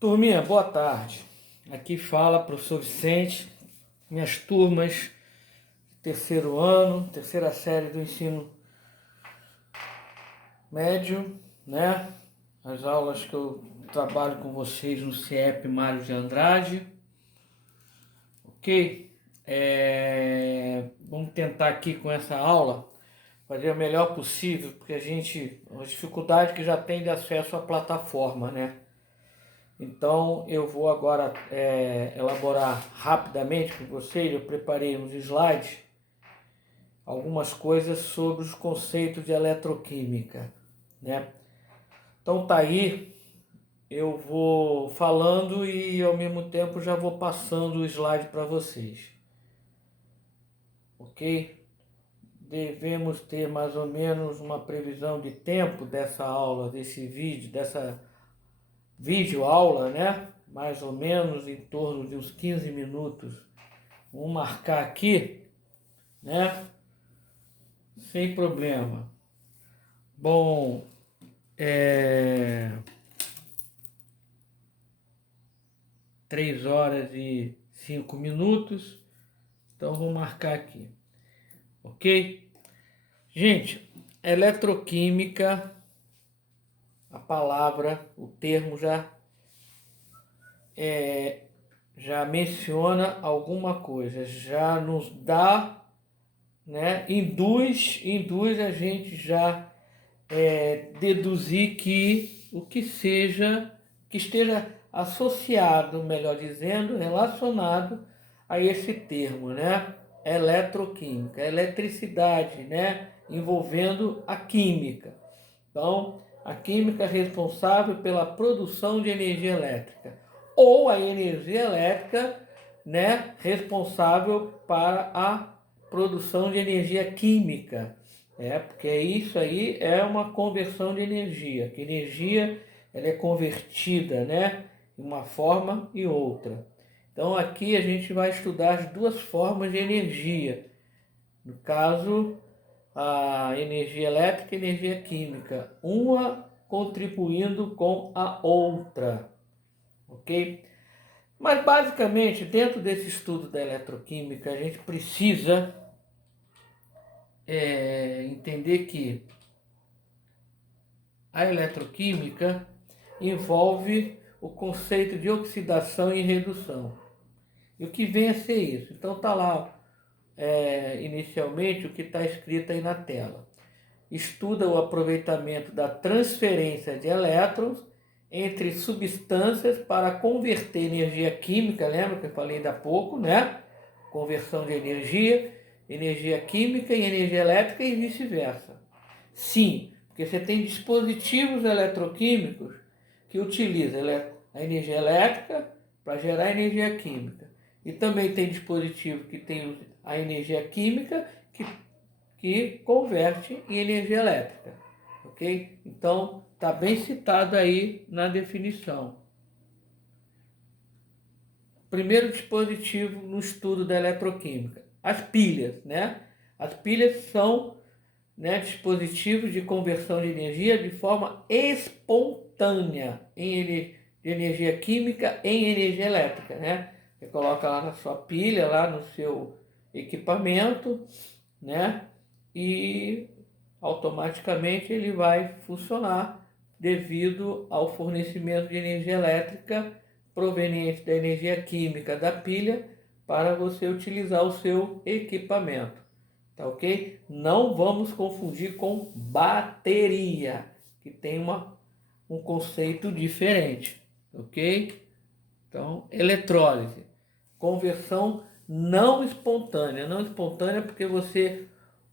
Turminha, boa tarde. Aqui fala professor Vicente, minhas turmas, terceiro ano, terceira série do ensino médio, né? As aulas que eu trabalho com vocês no CIEP Mário de Andrade, ok? Vamos tentar aqui com essa aula fazer o melhor possível, porque a dificuldade que já tem de acesso à plataforma, né? Então eu vou agora elaborar rapidamente com vocês. Eu preparei uns slides, algumas coisas sobre os conceitos de eletroquímica, né? Então tá aí, eu vou falando e ao mesmo tempo já vou passando o slide para vocês, ok? Devemos ter mais ou menos uma previsão de tempo dessa aula, desse vídeo, dessa vídeo aula, né? Mais ou menos em torno de uns 15 minutos. Vamos marcar aqui, né? Sem problema. Bom, 3 horas e 5 minutos. Então vou marcar aqui, ok? Gente, eletroquímica, a palavra, o termo já menciona alguma coisa, já nos dá, né? Induz a gente já deduzir que o que seja, que esteja associado, melhor dizendo, relacionado a esse termo, né? Eletroquímica, eletricidade, né? Envolvendo a química. Então, a química é responsável pela produção de energia elétrica, ou a energia elétrica, né, responsável para a produção de energia química. Porque isso aí é uma conversão de energia, que energia ela é convertida, né, em uma forma e outra. Então aqui a gente vai estudar as duas formas de energia. No caso, a energia elétrica e energia química, uma contribuindo com a outra, ok? Mas basicamente, dentro desse estudo da eletroquímica, a gente precisa entender que a eletroquímica envolve o conceito de oxidação e redução. E o que vem a ser isso? Então está lá inicialmente o que está escrito aí na tela. Estuda o aproveitamento da transferência de elétrons entre substâncias para converter energia química, lembra que eu falei ainda há pouco, né? Conversão de energia química e energia elétrica e vice-versa. Sim, porque você tem dispositivos eletroquímicos que utilizam a energia elétrica para gerar energia química. E também tem dispositivo que tem a energia química que converte em energia elétrica, ok? Então, está bem citado aí na definição. Primeiro dispositivo no estudo da eletroquímica, as pilhas, né? As pilhas são, né, dispositivos de conversão de energia de forma espontânea de energia química em energia elétrica, né? Você coloca lá na sua pilha, lá no seu equipamento, né? E automaticamente ele vai funcionar devido ao fornecimento de energia elétrica proveniente da energia química da pilha para você utilizar o seu equipamento, tá ok? Não vamos confundir com bateria, que tem um conceito diferente, ok? Então, eletrólise, conversão não espontânea porque você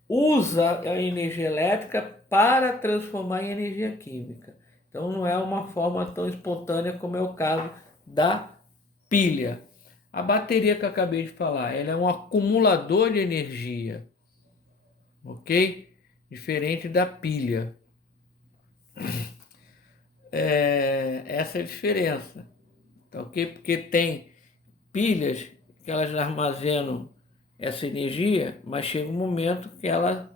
usa a energia elétrica para transformar em energia química. Então não é uma forma tão espontânea como é o caso da pilha. A bateria que eu acabei de falar, ela é um acumulador de energia, ok? Diferente da pilha. Essa é a diferença, tá ok? Porque tem pilhas que elas armazenam essa energia, mas chega um momento que ela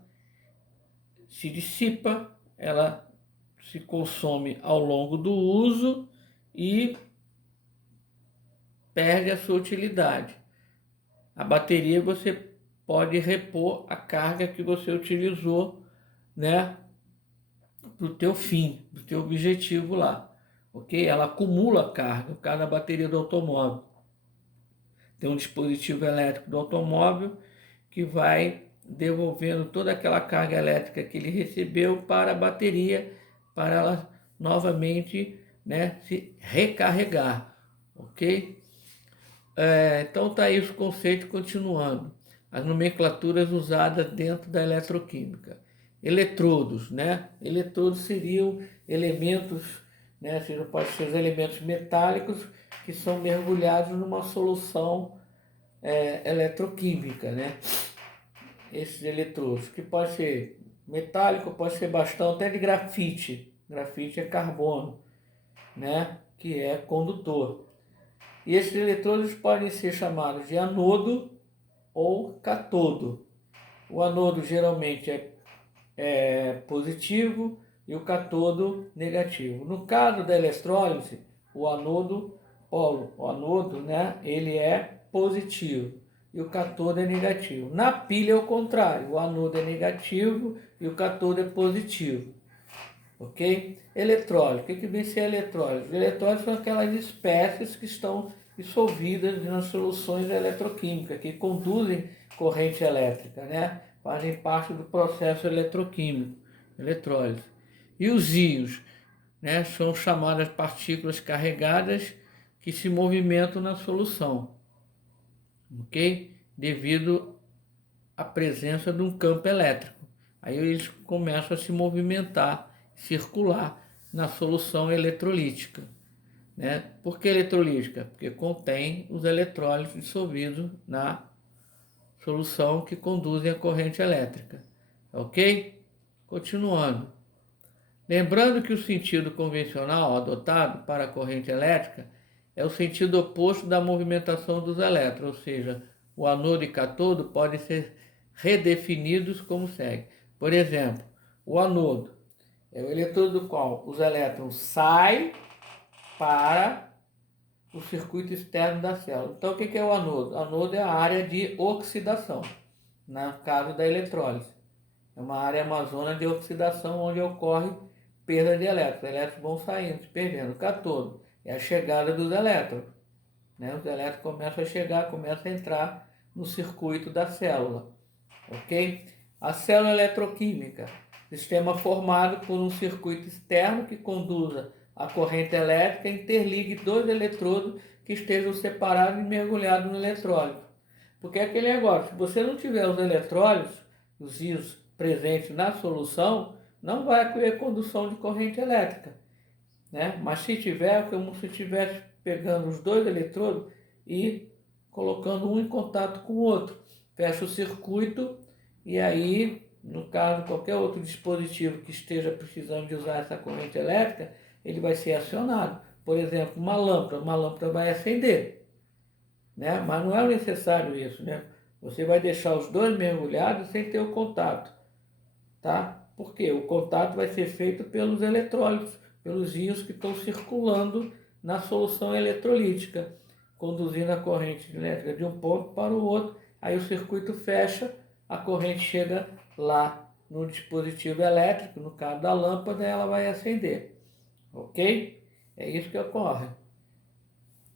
se dissipa, ela se consome ao longo do uso e perde a sua utilidade. A bateria você pode repor a carga que você utilizou, né, para o teu fim, para o teu objetivo lá, ok? Ela acumula carga, por causa da bateria do automóvel. Tem um dispositivo elétrico do automóvel que vai devolvendo toda aquela carga elétrica que ele recebeu para a bateria, para ela novamente, né, se recarregar, ok? Então tá aí os conceitos continuando. As nomenclaturas usadas dentro da eletroquímica. Eletrodos, né? Eletrodos seriam elementos, né? Pode ser os elementos metálicos que são mergulhados numa solução eletroquímica, né? Esses eletrodos, que pode ser metálico, pode ser bastão até de grafite. Grafite é carbono, né? Que é condutor. E esses eletrodos podem ser chamados de anodo ou catodo. O anodo geralmente é positivo e o catodo negativo. No caso da eletrólise, o anodo, né, ele é positivo e o catodo é negativo. Na pilha é o contrário, o anodo é negativo e o catodo é positivo. Ok? Eletrólise. O que vem ser eletrólise? Eletrólise são aquelas espécies que estão dissolvidas nas soluções eletroquímicas, que conduzem corrente elétrica, né? Fazem parte do processo eletroquímico, eletrólise. E os íons, né? São chamadas partículas carregadas que se movimentam na solução, ok? Devido à presença de um campo elétrico. Aí eles começam a se movimentar, circular na solução eletrolítica. Né? Por que eletrolítica? Porque contém os eletrólitos dissolvidos na solução que conduzem a corrente elétrica. Ok? Continuando. Lembrando que o sentido convencional adotado para a corrente elétrica é o sentido oposto da movimentação dos elétrons, ou seja, o anodo e catodo podem ser redefinidos como segue. Por exemplo, o anodo é o eletrodo do qual os elétrons saem para o circuito externo da célula. Então, o que é o anodo? O anodo é a área de oxidação, no caso da eletrólise. É uma área amazônica de oxidação onde ocorre perda de elétrons. Os elétrons vão saindo, se perdendo. O catodo é a chegada dos elétrons. Né? Os elétrons começam a chegar, começam a entrar no circuito da célula. Ok? A célula eletroquímica, sistema formado por um circuito externo que conduza a corrente elétrica e interligue dois eletrodos que estejam separados e mergulhados no eletrólito. Porque é aquele negócio, se você não tiver os eletrólitos, os íons presentes na solução, não vai haver condução de corrente elétrica. Né? Mas se tiver, é como se estivesse pegando os dois eletrodos e colocando um em contato com o outro. Fecha o circuito e aí, no caso, qualquer outro dispositivo que esteja precisando de usar essa corrente elétrica, ele vai ser acionado. Por exemplo, uma lâmpada vai acender. Né? Mas não é necessário isso. Né? Você vai deixar os dois mergulhados sem ter o contato. Tá? Por quê? O contato vai ser feito pelos eletrólitos, pelos íons que estão circulando na solução eletrolítica, conduzindo a corrente elétrica de um ponto para o outro. Aí o circuito fecha, a corrente chega lá no dispositivo elétrico, no caso da lâmpada, ela vai acender. Ok? É isso que ocorre.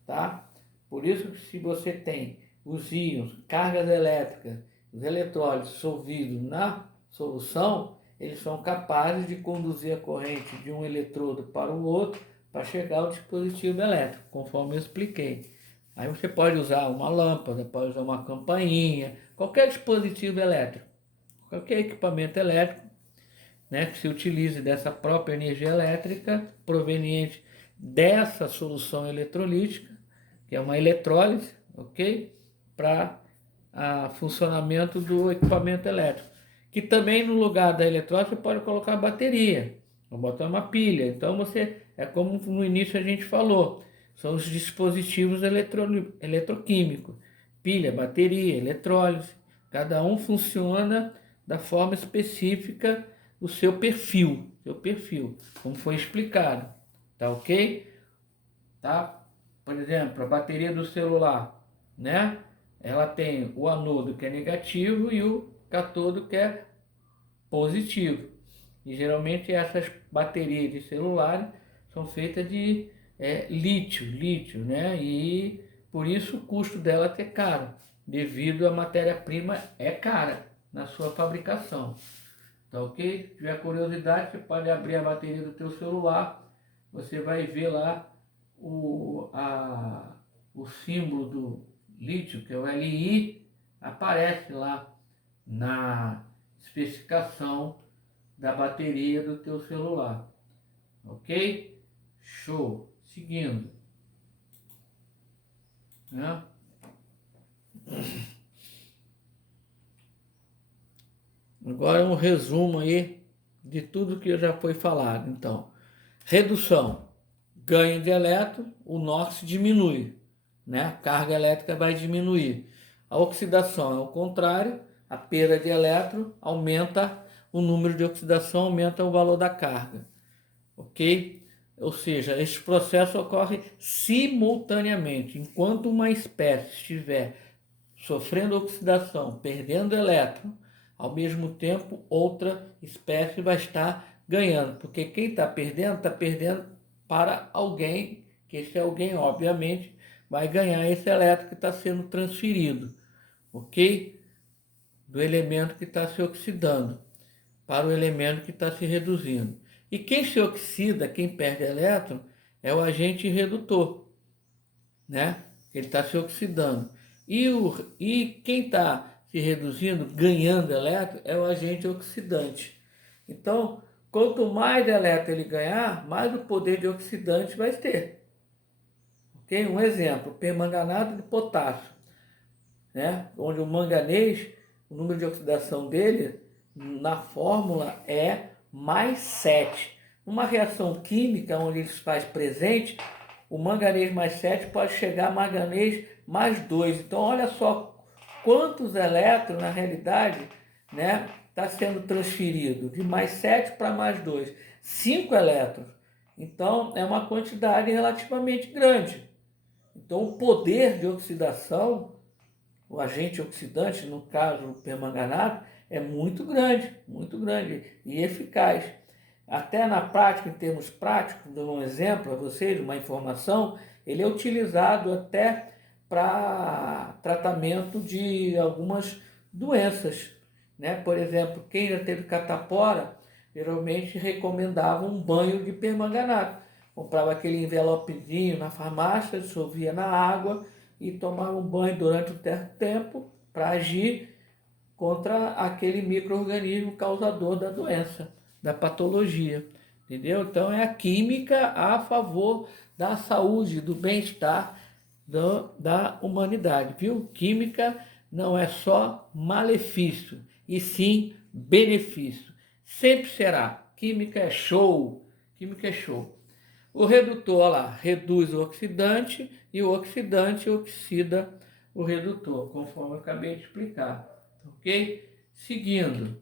Tá? Por isso que se você tem os íons, cargas elétricas, os eletrólitos dissolvidos na solução, eles são capazes de conduzir a corrente de um eletrodo para o outro para chegar ao dispositivo elétrico, conforme eu expliquei. Aí você pode usar uma lâmpada, pode usar uma campainha, qualquer dispositivo elétrico, qualquer equipamento elétrico, né, que se utilize dessa própria energia elétrica proveniente dessa solução eletrolítica, que é uma eletrólise, ok? Para funcionamento do equipamento elétrico. Que também no lugar da eletrólise você pode colocar bateria, ou botar uma pilha. Então é como no início a gente falou, são os dispositivos eletroquímicos, pilha, bateria, eletrólise. Cada um funciona da forma específica do seu perfil, como foi explicado. Tá ok? Tá? por exemplo, a bateria do celular, né? Ela tem o anodo que é negativo e o cátodo que é positivo. E geralmente essas baterias de celular são feitas de lítio, né? E por isso o custo dela é caro, devido à matéria-prima é cara na sua fabricação. Tá ok? Se tiver curiosidade, você pode abrir a bateria do teu celular, você vai ver lá o símbolo do lítio, que é o Li, aparece lá na especificação da bateria do teu celular. Ok? Show! Seguindo, né? Agora um resumo aí de tudo que já foi falado. Então, redução, ganho de elétron, o NOx diminui, né? A carga elétrica vai diminuir. A oxidação é o contrário, a perda de elétron aumenta o número de oxidação, aumenta o valor da carga, ok? Ou seja, esse processo ocorre simultaneamente. Enquanto uma espécie estiver sofrendo oxidação, perdendo elétron, ao mesmo tempo outra espécie vai estar ganhando, porque quem está perdendo para alguém, que esse alguém, obviamente, vai ganhar esse elétron que está sendo transferido, ok? Do elemento que está se oxidando para o elemento que está se reduzindo. E quem se oxida, quem perde elétron, é o agente redutor, né? Ele está se oxidando. E quem está se reduzindo, ganhando elétron, é o agente oxidante. Então, quanto mais elétron ele ganhar, mais o poder de oxidante vai ter. Ok? Um exemplo, permanganato de potássio, né? Onde o manganês, o número de oxidação dele, na fórmula, é mais 7. Numa reação química, onde ele se faz presente, o manganês mais 7 pode chegar a manganês mais 2. Então, olha só quantos elétrons, na realidade, né, está sendo transferido. De mais 7 para mais 2. 5 elétrons. Então, é uma quantidade relativamente grande. Então, o poder de oxidação, o agente oxidante, no caso o permanganato, é muito grande e eficaz. Até na prática, em termos práticos, dando um exemplo a vocês, uma informação, ele é utilizado até para tratamento de algumas doenças, né? Por exemplo, quem já teve catapora, geralmente recomendava um banho de permanganato. Comprava aquele envelopezinho na farmácia, dissolvia na água e tomava um banho durante um certo tempo para agir contra aquele micro-organismo causador da doença, da patologia, entendeu? Então é a química a favor da saúde, do bem-estar da humanidade, viu? Química não é só malefício, e sim benefício. Sempre será. Química é show, química é show. O redutor, olha lá, reduz o oxidante e o oxidante oxida o redutor, conforme eu acabei de explicar, ok? Seguindo,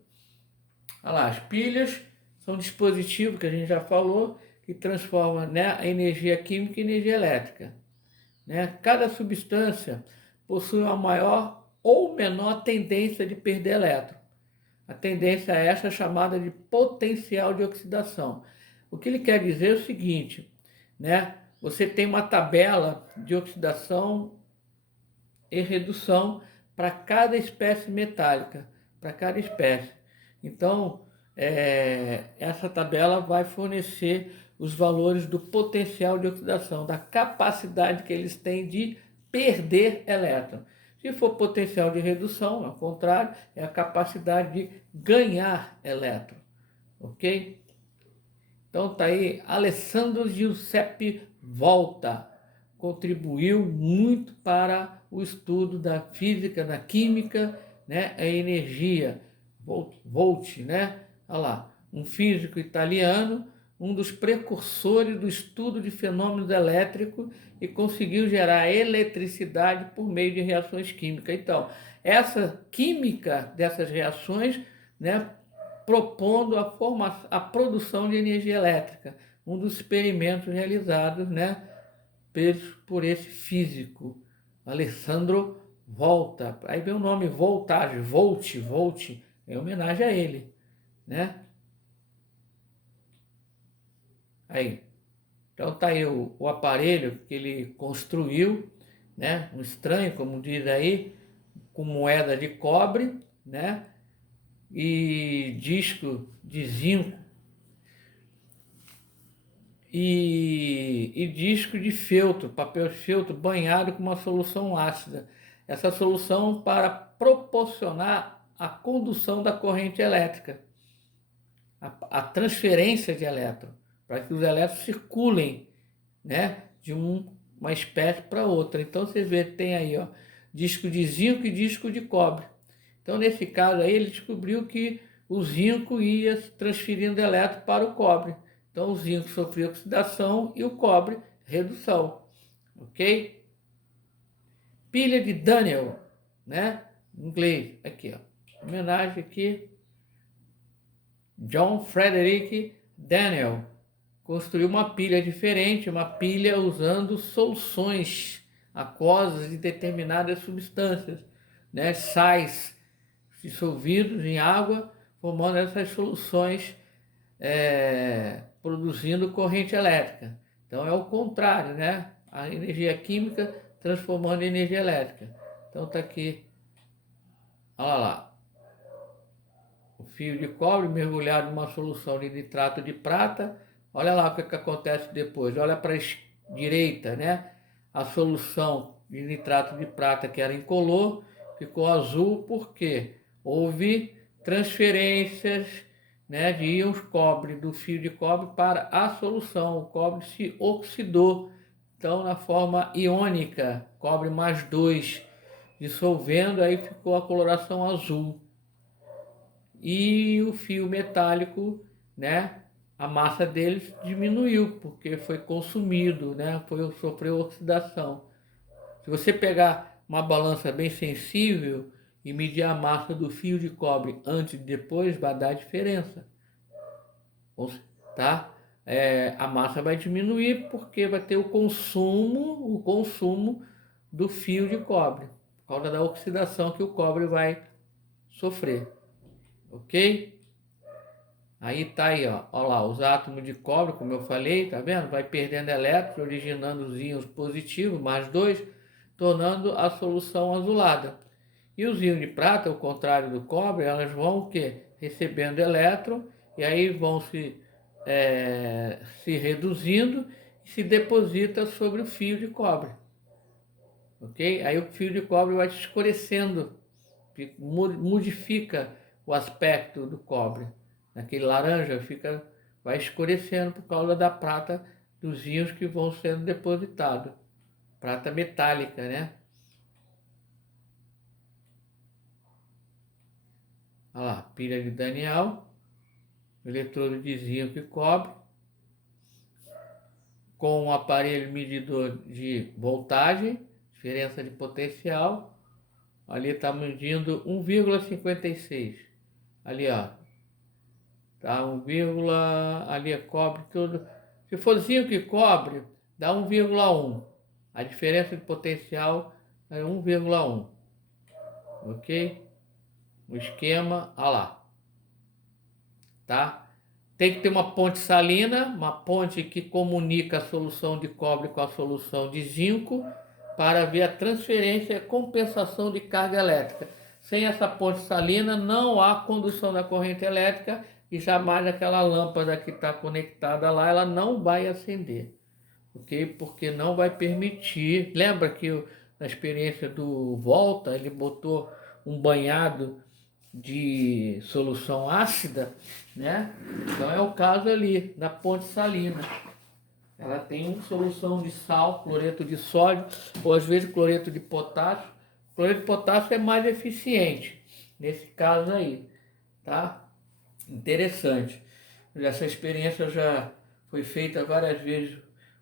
olha lá, as pilhas são dispositivos que a gente já falou, que transformam, né, a energia química em energia elétrica, né? Cada substância possui uma maior ou menor tendência de perder elétron. A tendência é essa chamada de potencial de oxidação. O que ele quer dizer é o seguinte, né? Você tem uma tabela de oxidação e redução para cada espécie metálica, para cada espécie. Então, essa tabela vai fornecer os valores do potencial de oxidação, da capacidade que eles têm de perder elétron. Se for potencial de redução, ao contrário, é a capacidade de ganhar elétron, ok? Então tá aí, Alessandro Giuseppe Volta contribuiu muito para o estudo da física, da química, né, a energia, Volt, né? Olha lá, um físico italiano, um dos precursores do estudo de fenômenos elétricos e conseguiu gerar eletricidade por meio de reações químicas. Então, essa química dessas reações, né, propondo a produção de energia elétrica, um dos experimentos realizados, né, feitos por esse físico, Alessandro Volta. Aí vem o nome Voltage, Volt, em homenagem a ele, né? Aí, então tá aí o aparelho que ele construiu, né? Um estranho, como diz aí, com moeda de cobre, né? E disco de zinco e disco de feltro, papel de feltro banhado com uma solução ácida. Essa solução para proporcionar a condução da corrente elétrica, a transferência de elétrons, para que os elétrons circulem, né, de uma espécie para outra. Então você vê, tem aí, ó, disco de zinco e disco de cobre. Então nesse caso aí ele descobriu que o zinco ia transferindo elétron para o cobre. Então o zinco sofria oxidação e o cobre redução, ok? Pilha de Daniel, né? Em inglês, aqui, ó. Homenagem aqui. John Frederick Daniel construiu uma pilha diferente, uma pilha usando soluções aquosas de determinadas substâncias, né? Sais dissolvidos em água, formando essas soluções, produzindo corrente elétrica. Então é o contrário, né? A energia química transformando em energia elétrica. Então está aqui, olha lá, o fio de cobre mergulhado numa solução de nitrato de prata. Olha lá o que acontece depois. Olha para a direita, né? A solução de nitrato de prata, que era incolor, ficou azul porque houve transferências, né, de íons cobre do fio de cobre para a solução. O cobre se oxidou, então na forma iônica, cobre mais 2, dissolvendo, aí ficou a coloração azul. E o fio metálico, né, a massa deles diminuiu porque foi consumido, né, sofreu oxidação. Se você pegar uma balança bem sensível e medir a massa do fio de cobre antes e depois, vai dar diferença, tá? A massa vai diminuir porque vai ter o consumo do fio de cobre, por causa da oxidação que o cobre vai sofrer, ok? Aí tá aí, ó lá, os átomos de cobre, como eu falei, tá vendo? Vai perdendo elétrons, originando os íons positivos, mais 2, tornando a solução azulada. E os íons de prata, ao contrário do cobre, elas vão o quê? Recebendo elétron e aí vão se reduzindo e se deposita sobre o fio de cobre, ok? Aí o fio de cobre vai escurecendo, modifica o aspecto do cobre. Aquele laranja vai escurecendo por causa da prata, dos íons que vão sendo depositados. Prata metálica, né? Olha lá, pilha de Daniel, eletrodo de zinco e cobre, com um aparelho medidor de voltagem, diferença de potencial. Ali está medindo 1,56. Ali, ó. Tá 1, ali é cobre tudo. Se for zinco e cobre, dá 1,1. A diferença de potencial é 1,1. Ok? O esquema, olha lá. Tá? Tem que ter uma ponte salina, uma ponte que comunica a solução de cobre com a solução de zinco para ver a transferência e a compensação de carga elétrica. Sem essa ponte salina não há condução da corrente elétrica e jamais aquela lâmpada que está conectada lá, ela não vai acender, ok? Porque não vai permitir. Lembra que na experiência do Volta, ele botou um banhado de solução ácida, né? Então é o caso ali da ponte salina. Ela tem uma solução de sal, cloreto de sódio, ou às vezes cloreto de potássio. O cloreto de potássio é mais eficiente nesse caso aí, tá? Interessante. Essa experiência já foi feita várias vezes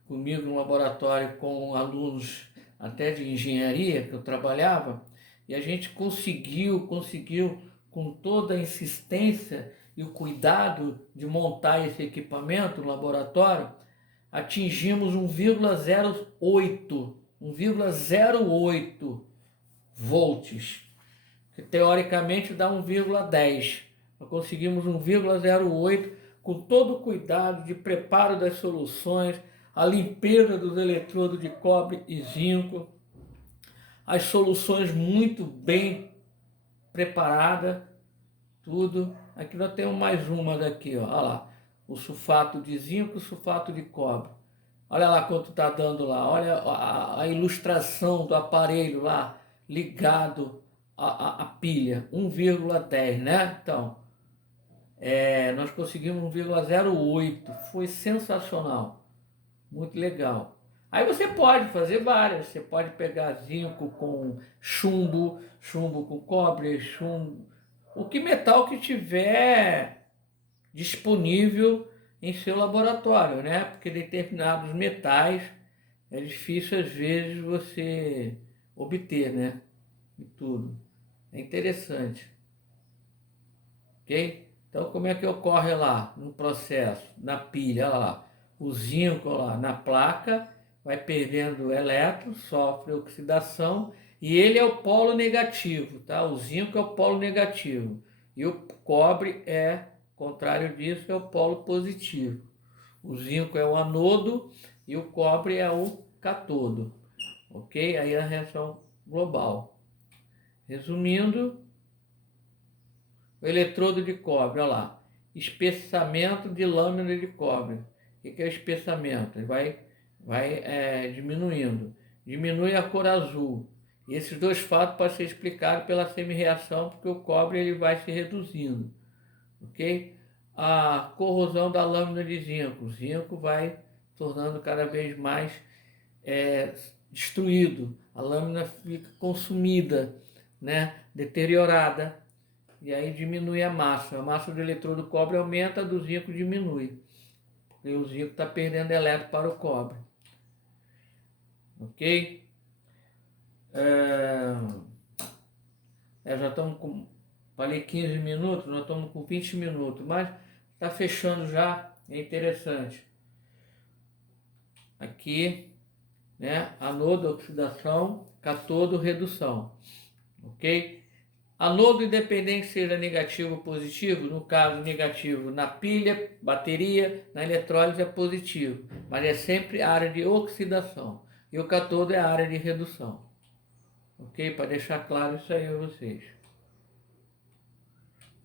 comigo no laboratório com alunos até de engenharia que eu trabalhava, e a gente conseguiu com toda a insistência e o cuidado de montar esse equipamento no laboratório, atingimos 1,08 volts, que teoricamente dá 1,10. Nós conseguimos 1,08 com todo o cuidado de preparo das soluções, a limpeza dos eletrodos de cobre e zinco, as soluções muito bem preparadas, tudo. Aqui nós temos mais uma daqui, ó. Olha lá, o sulfato de zinco, o sulfato de cobre. Olha lá quanto está dando lá, olha a ilustração do aparelho lá, ligado à pilha, 1,10, né? Então, nós conseguimos 1,08, foi sensacional, muito legal. Aí você pode fazer várias, você pode pegar zinco com chumbo, chumbo com cobre, chumbo, o que metal que tiver disponível em seu laboratório, né? Porque determinados metais é difícil às vezes você obter, né? E tudo. É interessante. Ok? Então, como é que ocorre lá no processo, na pilha? Olha lá, o zinco lá na placa vai perdendo elétrons, sofre oxidação e ele é o polo negativo, tá? O zinco é o polo negativo e o cobre é, contrário disso, é o polo positivo. O zinco é o anodo e o cobre é o catodo, ok? Aí a reação global. Resumindo, o eletrodo de cobre, olha lá, espessamento de lâmina de cobre. O que é o espessamento? Ele vai diminuindo. Diminui a cor azul. E esses dois fatos podem ser explicados pela semi-reação, porque o cobre ele vai se reduzindo. Ok? A corrosão da lâmina de zinco. O zinco vai tornando cada vez mais destruído. A lâmina fica consumida, né? Deteriorada. E aí diminui a massa do eletrodo do cobre aumenta, a do zinco diminui, porque o zinco está perdendo elétron para o cobre, ok? Já estamos com, falei 15 minutos, nós estamos com 20 minutos, mas está fechando já, é interessante. Aqui, né, anodo, oxidação, catodo, redução, ok? Anodo independente seja negativo ou positivo, no caso negativo na pilha, bateria, na eletrólise é positivo, mas é sempre a área de oxidação. E o catodo é a área de redução. Ok? Para deixar claro isso aí a vocês.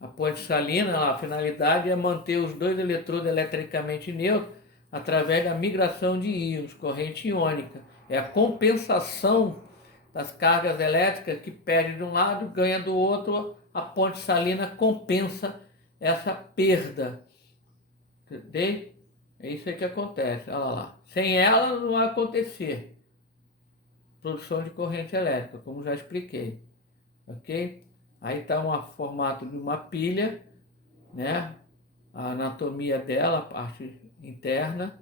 A ponte salina, a finalidade é manter os dois eletrodos eletricamente neutros através da migração de íons, corrente iônica. É a compensação das cargas elétricas que perde de um lado, ganha do outro, a ponte salina compensa essa perda. Entendeu? É isso aí que acontece. Olha lá. Sem ela não vai acontecer produção de corrente elétrica, como já expliquei. Ok? Aí está um formato de uma pilha, né? A anatomia dela, a parte interna,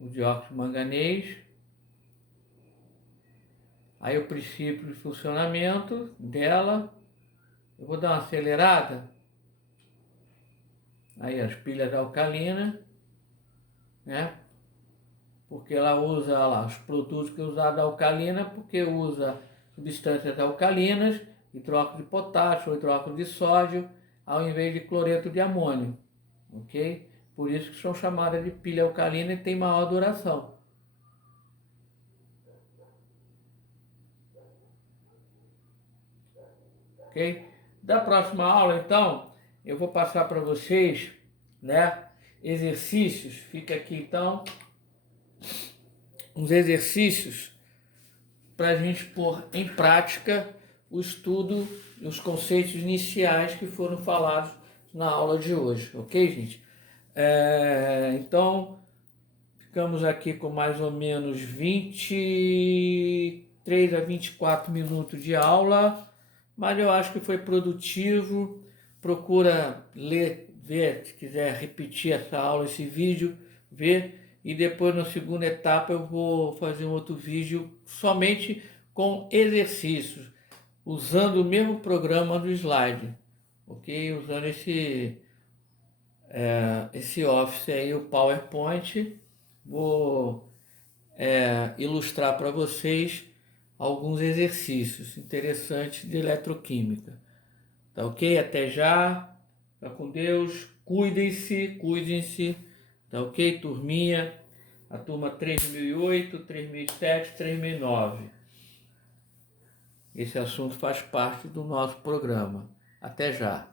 o dióxido de manganês. Aí o princípio de funcionamento dela, eu vou dar uma acelerada. Aí as pilhas alcalinas, né? Porque ela usa lá os produtos que usam da alcalina, porque usa substâncias alcalinas, hidróxido de potássio, hidróxido de sódio, ao invés de cloreto de amônio, ok? Por isso que são chamadas de pilha alcalina e tem maior duração. Ok? Da próxima aula, então, eu vou passar para vocês, né, exercícios. Fica aqui, então, uns exercícios para a gente pôr em prática o estudo e os conceitos iniciais que foram falados na aula de hoje, ok, gente? Então, ficamos aqui com mais ou menos 23 a 24 minutos de aula, mas eu acho que foi produtivo. Procura ler, ver, se quiser repetir essa aula, esse vídeo, ver. E depois, na segunda etapa, eu vou fazer um outro vídeo somente com exercícios, usando o mesmo programa do slide, ok? Usando esse Office aí, o PowerPoint. Vou ilustrar para vocês alguns exercícios interessantes de eletroquímica. Tá ok? Até já. Tá com Deus. Cuidem-se, cuidem-se. Tá ok, turminha? A turma 3008, 3007, 3009. Esse assunto faz parte do nosso programa. Até já.